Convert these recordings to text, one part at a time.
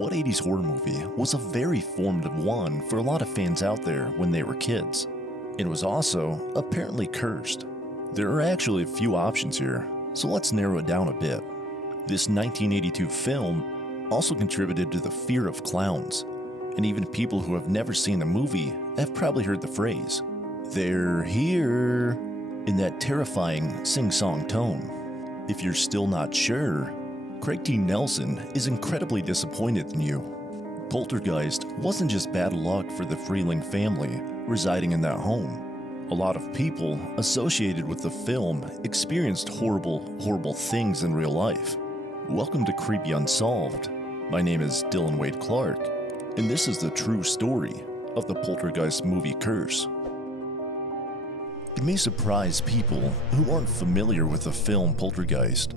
What 80s horror movie was a very formative one for a lot of fans out there when they were kids? It was also apparently cursed. There are actually a few options here, so let's narrow it down a bit. This 1982 film also contributed to the fear of clowns, and even people who have never seen the movie have probably heard the phrase, "They're here," in that terrifying sing-song tone. If you're still not sure, Craig T. Nelson is incredibly disappointed in you. Poltergeist wasn't just bad luck for the Freeling family residing in that home. A lot of people associated with the film experienced horrible things in real life. Welcome to Creepy Unsolved. My name is Dylan Wade Clark, and this is the true story of the Poltergeist movie curse. It may surprise people who aren't familiar with the film Poltergeist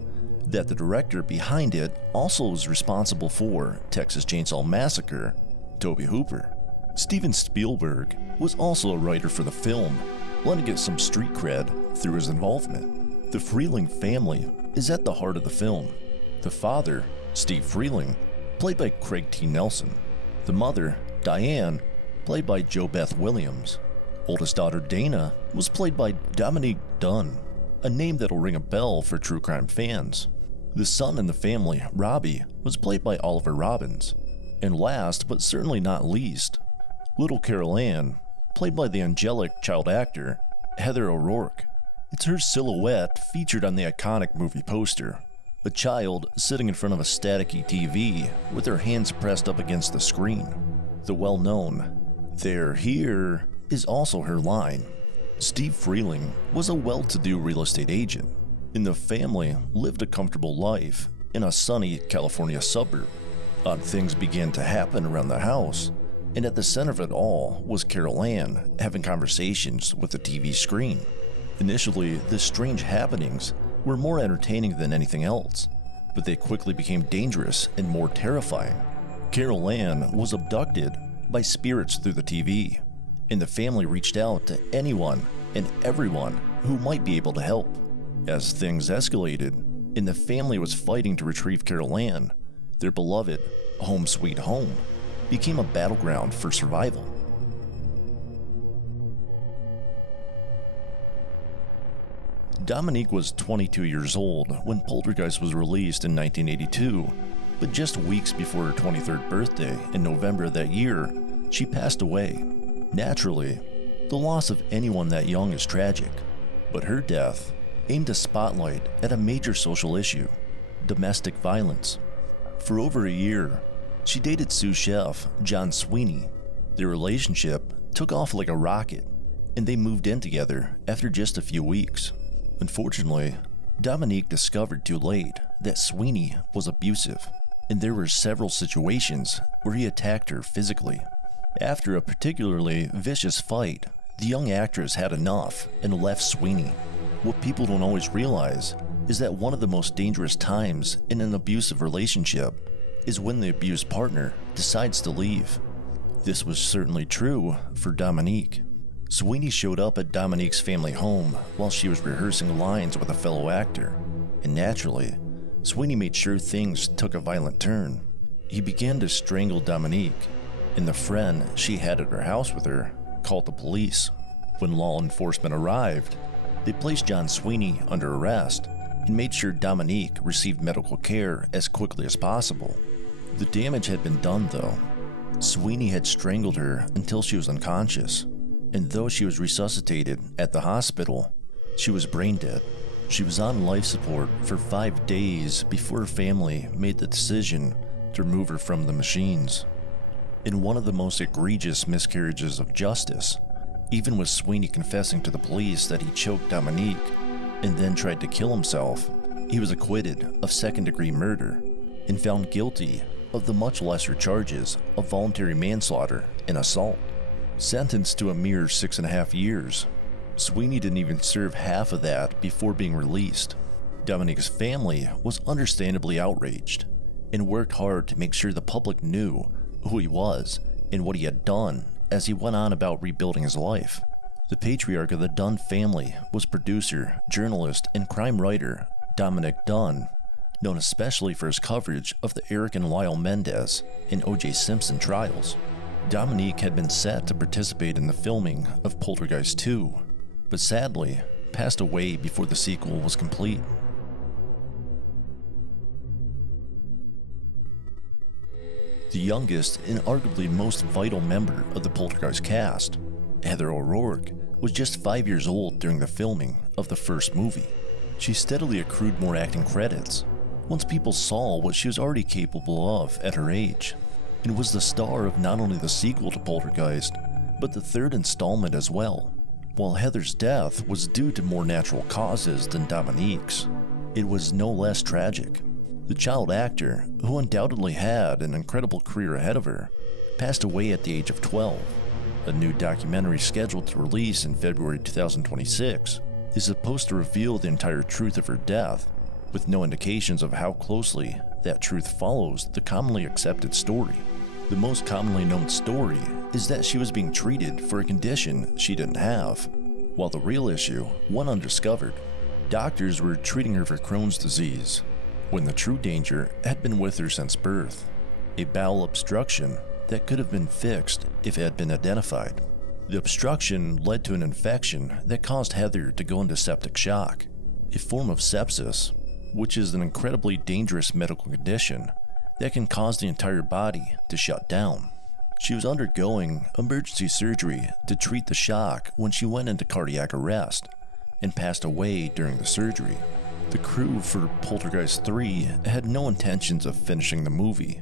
that the director behind it also was responsible for Texas Chainsaw Massacre, Tobe Hooper. Steven Spielberg was also a writer for the film, letting it some street cred through his involvement. The Freeling family is at the heart of the film. The father, Steve Freeling, played by Craig T. Nelson. The mother, Diane, played by Jo Beth Williams. Oldest daughter, Dana, was played by Dominique Dunne, a name that'll ring a bell for true crime fans. The son in the family, Robbie, was played by Oliver Robbins. And last, but certainly not least, little Carol Ann, played by the angelic child actor, Heather O'Rourke. It's her silhouette featured on the iconic movie poster. A child sitting in front of a staticky TV with her hands pressed up against the screen. The well-known, "They're here," is also her line. Steve Freeling was a well-to-do real estate agent, and the family lived a comfortable life in a sunny California suburb. Odd things began to happen around the house, and at the center of it all was Carol Ann having conversations with the TV screen. Initially, the strange happenings were more entertaining than anything else, but they quickly became dangerous and more terrifying. Carol Ann was abducted by spirits through the TV, and the family reached out to anyone and everyone who might be able to help. As things escalated, and the family was fighting to retrieve Carol Ann, their beloved home sweet home became a battleground for survival. Dominique was 22 years old when Poltergeist was released in 1982, but just weeks before her 23rd birthday in November of that year, she passed away. Naturally, the loss of anyone that young is tragic, but her death aimed a spotlight at a major social issue, domestic violence. For over a year, she dated sous chef John Sweeney. Their relationship took off like a rocket, and they moved in together after just a few weeks. Unfortunately, Dominique discovered too late that Sweeney was abusive, and there were several situations where he attacked her physically. After a particularly vicious fight, the young actress had enough and left Sweeney. What people don't always realize is that one of the most dangerous times in an abusive relationship is when the abused partner decides to leave. This was certainly true for Dominique. Sweeney showed up at Dominique's family home while she was rehearsing lines with a fellow actor, and naturally, Sweeney made sure things took a violent turn. He began to strangle Dominique, and the friend she had at her house with her called the police. When law enforcement arrived, they placed John Sweeney under arrest and made sure Dominique received medical care as quickly as possible. The damage had been done though. Sweeney had strangled her until she was unconscious, and though she was resuscitated at the hospital, she was brain dead. She was on life support for 5 days before her family made the decision to remove her from the machines. In one of the most egregious miscarriages of justice, even with Sweeney confessing to the police that he choked Dominique and then tried to kill himself, he was acquitted of second-degree murder and found guilty of the much lesser charges of voluntary manslaughter and assault. Sentenced to a mere 6.5 years, Sweeney didn't even serve half of that before being released. Dominique's family was understandably outraged and worked hard to make sure the public knew who he was and what he had done as he went on about rebuilding his life. The patriarch of the Dunne family was producer, journalist, and crime writer Dominic Dunne. known especially for his coverage of the Eric and Lyle Mendez and O.J. Simpson trials. Dominique had been set to participate in the filming of Poltergeist 2, but sadly passed away before the sequel was complete. The youngest and arguably most vital member of the Poltergeist cast, Heather O'Rourke, was just 5 years old during the filming of the first movie. She steadily accrued more acting credits once people saw what she was already capable of at her age, and was the star of not only the sequel to Poltergeist, but the third installment as well. While Heather's death was due to more natural causes than Dominique's, it was no less tragic. The child actor, who undoubtedly had an incredible career ahead of her, passed away at the age of 12. A new documentary scheduled to release in February 2026 is supposed to reveal the entire truth of her death, with no indications of how closely that truth follows the commonly accepted story. The most commonly known story is that she was being treated for a condition she didn't have, while the real issue went undiscovered. Doctors were treating her for Crohn's disease, when the true danger had been with her since birth, a bowel obstruction that could have been fixed if it had been identified. The obstruction led to an infection that caused Heather to go into septic shock, a form of sepsis, which is an incredibly dangerous medical condition that can cause the entire body to shut down. She was undergoing emergency surgery to treat the shock when she went into cardiac arrest and passed away during the surgery. The crew for Poltergeist 3 had no intentions of finishing the movie,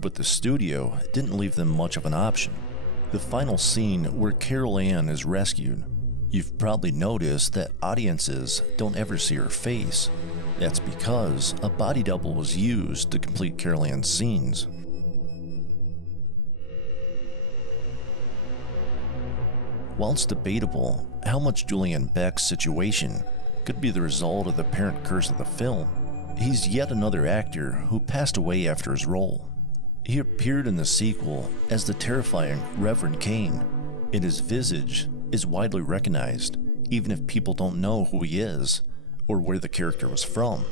but the studio didn't leave them much of an option. The final scene where Carol Ann is rescued, you've probably noticed that audiences don't ever see her face. That's because a body double was used to complete Carol Ann's scenes. While it's debatable how much Julian Beck's situation could be the result of the apparent curse of the film, he's yet another actor who passed away after his role. He appeared in the sequel as the terrifying Reverend Kane, and his visage is widely recognized, even if people don't know who he is or where the character was from.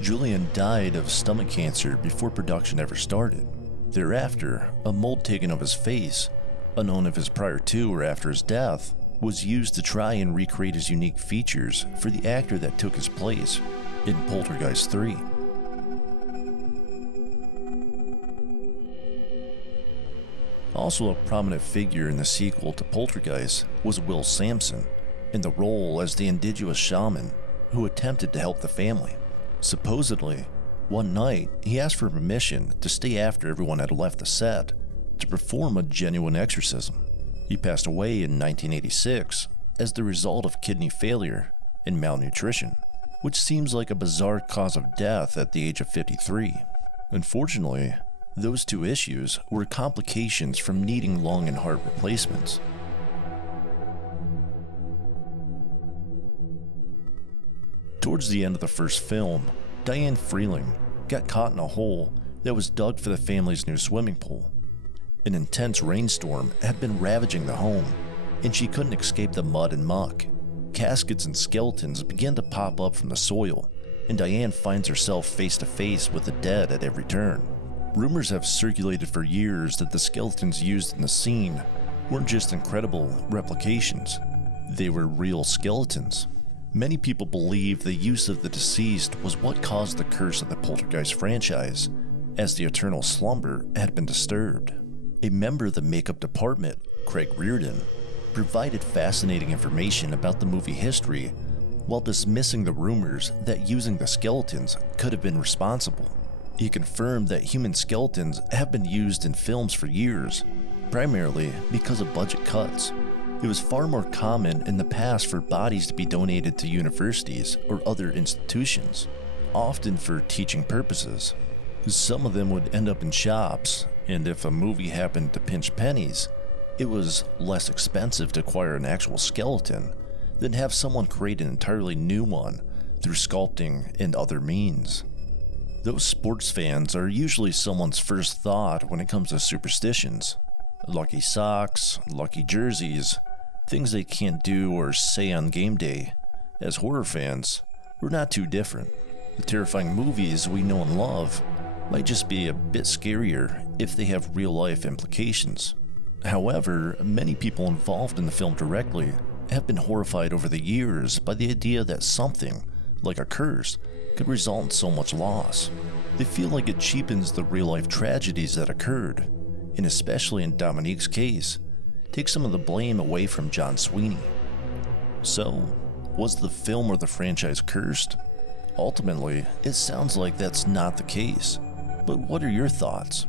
Julian died of stomach cancer before production ever started. Thereafter, a mold taken of his face, unknown if it's prior to or after his death, was used to try and recreate his unique features for the actor that took his place in Poltergeist 3. Also a prominent figure in the sequel to Poltergeist was Will Sampson, in the role as the indigenous shaman who attempted to help the family. Supposedly, one night he asked for permission to stay after everyone had left the set to perform a genuine exorcism. He passed away in 1986 as the result of kidney failure and malnutrition, which seems like a bizarre cause of death at the age of 53. Unfortunately, those two issues were complications from needing lung and heart replacements. Towards the end of the first film, Diane Freeling got caught in a hole that was dug for the family's new swimming pool. An intense rainstorm had been ravaging the home, and she couldn't escape the mud and muck. Caskets and skeletons began to pop up from the soil, and Diane finds herself face to face with the dead at every turn. Rumors have circulated for years that the skeletons used in the scene weren't just incredible replications, they were real skeletons. Many people believe the use of the deceased was what caused the curse of the Poltergeist franchise, as the eternal slumber had been disturbed. A member of the makeup department, Craig Reardon, provided fascinating information about the movie history while dismissing the rumors that using the skeletons could have been responsible. He confirmed that human skeletons have been used in films for years, primarily because of budget cuts. It was far more common in the past for bodies to be donated to universities or other institutions, often for teaching purposes. Some of them would end up in shops, and if a movie happened to pinch pennies, it was less expensive to acquire an actual skeleton than have someone create an entirely new one through sculpting and other means. Those sports fans are usually someone's first thought when it comes to superstitions. Lucky socks, lucky jerseys, things they can't do or say on game day. As horror fans, we're not too different. The terrifying movies we know and love might just be a bit scarier if they have real-life implications. However, many people involved in the film directly have been horrified over the years by the idea that something, like a curse, could result in so much loss. They feel like it cheapens the real-life tragedies that occurred, and especially in Dominique's case, takes some of the blame away from John Sweeney. So, was the film or the franchise cursed? Ultimately, it sounds like that's not the case. But what are your thoughts?